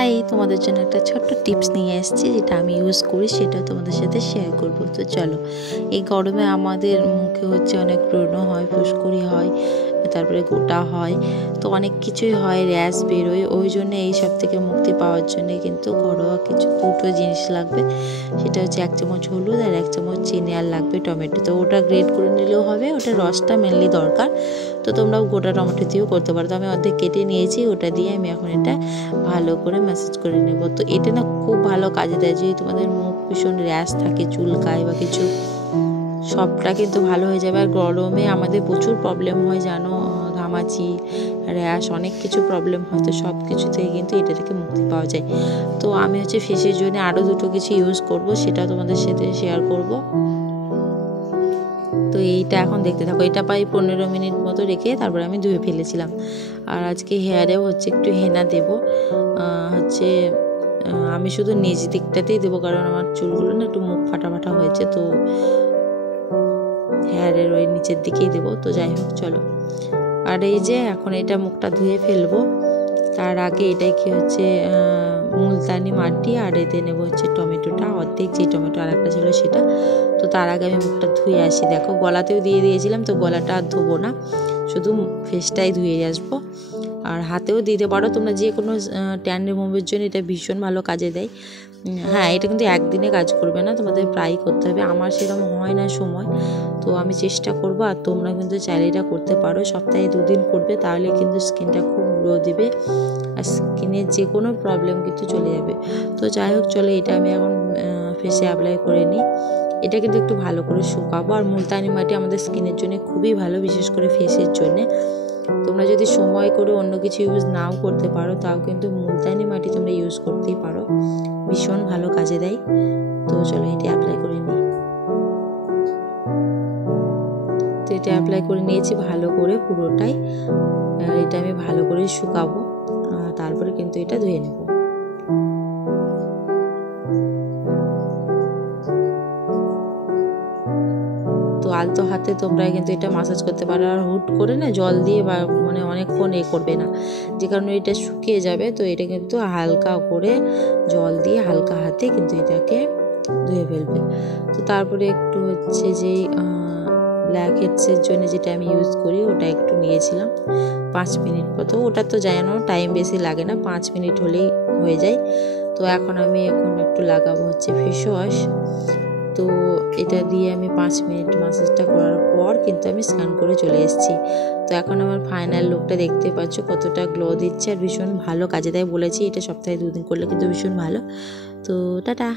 High, তোমাদের জন্য একটা ছোট্ট টিপস নিয়ে এসেছি যেটা আমি ইউজ করি, সেটা তোমাদের সাথে শেয়ার করব। তো চলো, এই গরমে আমাদের মুখে হচ্ছে অনেক ব্রণ হয়, ফুসকুড়ি হয়, তারপরে গোটা হয়, তো অনেক কিছুই হয়, র্যাশ বেরোয়। ওই জন্য এই সব থেকে মুক্তি পাওয়ার জন্য কিন্তু ঘরোয়া দুটো জিনিস লাগবে। সেটা হচ্ছে 1 চামচ হলুদ আর 1 চামচ চিনি, আর লাগবে টমেটো। তো ওটা গ্রেট করে নিলেও হবে, ওটা রসটা মেনলি দরকার। তো তোমরাও গোটা টমেটো দিয়েও করতে পারো। তো আমি অর্ধেক কেটে নিয়েছি, ওটা দিয়ে আমি এখন এটা ভালো করে ম্যাসাজ করে নেব। তো এটা না খুব ভালো কাজে দেয়। যদি তোমাদের মুখ ভীষণ র্যাশ থাকে, চুলকায় বা কিছু, সবটা কিন্তু ভালো হয়ে যাবে। আর গরমে আমাদের প্রচুর প্রবলেম হয় জানো, ঘামাচি, র্যাশ, অনেক কিছু প্রবলেম হয়। তো সব কিছু থেকে কিন্তু এটা থেকে মুক্তি পাওয়া যায়। তো আমি হচ্ছে ফেসের জন্য আরও দুটো কিছু ইউজ করব, সেটা তোমাদের সাথে শেয়ার করব। তো এইটা এখন দেখতে থাকো। এটা প্রায় 15 মিনিট মতো রেখে তারপরে আমি ধুয়ে ফেলেছিলাম। আর আজকে হেয়ারেও হচ্ছে একটু হেনা দেব। হচ্ছে আমি শুধু নিচ দিকটাতেই দেবো, কারণ আমার চুলগুলো না একটু মুখ ফাটা ফাটা হয়েছে, তো হেয়ারের ওই নিচের দিকেই দেবো। তো যাই হোক, চলো। আর এই যে এখন এটা মুখটা ধুয়ে ফেলবো, তার আগে এটাই কি হচ্ছে মুলতানি মাটি, আর এতে নেবো হচ্ছে টমেটোটা, অর্ধেক যে টমেটো আর একটা ছিল সেটা। তো তার আগে আমি মুখটা ধুয়ে আসি। দেখো, গলাতেও দিয়ে দিয়েছিলাম, তো গলাটা আর ধোবো না, শুধু ফেসটাই ধুয়ে আসবো। আর হাতেও দিতে পারো তোমরা, যে কোনো ট্যান রিমুভের জন্য এটা ভীষণ ভালো কাজে দেয়। হ্যাঁ, এটা কিন্তু একদিনে কাজ করবে না, তোমাদের প্রায় করতে হবে। আমার সেরকম হয় না সময়, তো আমি চেষ্টা করবো। আর তোমরা কিন্তু চাইলে এটা করতে পারো, সপ্তাহে 2 দিন করবে, তাহলে কিন্তু স্কিনটা খুব গ্লো দিবে, আর স্কিনের যে কোনো প্রবলেম কিন্তু চলে যাবে। তো যাই হোক, চলো, এটা আমি এখন ফেসে অ্যাপ্লাই করে নিই। এটা কিন্তু একটু ভালো করে শুকাবো। আর মুলতানি মাটি আমাদের স্কিনের জন্য খুবই ভালো, বিশেষ করে ফেসের জন্যে। তোমরা যদি সময় করে অন্য কিছু ইউজ নাও করতে পারো, তাও কিন্তু মুলতানি মাটি তোমরা ইউজ করতেই পারো, ভীষণ ভালো কাজে দেয়। তো চলো, এটা অ্যাপ্লাই করে নিই। তো এটা অ্যাপ্লাই করে নিয়েছি ভালো করে পুরোটাই। এটা আমি ভালো করে শুকাবো, তারপরে কিন্তু এটা ধুয়ে নেব। তো আলতো হাতে তোমরা কিন্তু এটা মাসাজ করতে পারো। আর হুট করে না জল দিয়ে বা মানে অনেকক্ষণ করবে না, যে কারণে এটা শুকিয়ে যাবে। তো এটা কিন্তু হালকা করে জল দিয়ে হালকা হাতে কিন্তু এটাকে ধুয়ে ফেলবে। তো তারপরে একটু হচ্ছে যে ব্ল্যাক হেডসের জন্য যেটা আমি ইউজ করি, ওটা একটু নিয়েছিলাম 5 মিনিট মতো। ওটা তো জানো টাইম বেশি লাগে না, 5 মিনিট হলেই হয়ে যায়। তো এখন একটু লাগাবো হচ্ছে ফেস ওয়াশ। তো এটা দিয়ে আমি 5 মিনিট মাসাজটা করার পর কিন্তু আমি স্নান করে চলে এসেছি। তো এখন আমার ফাইনাল লুকটা দেখতে পাচ্ছ, কতটা গ্লো দিচ্ছে আর ভীষণ ভালো কাজে দেয়। বলেছি এটা সপ্তাহে 2 দিন করলে কিন্তু ভীষণ ভালো। তো টাটা।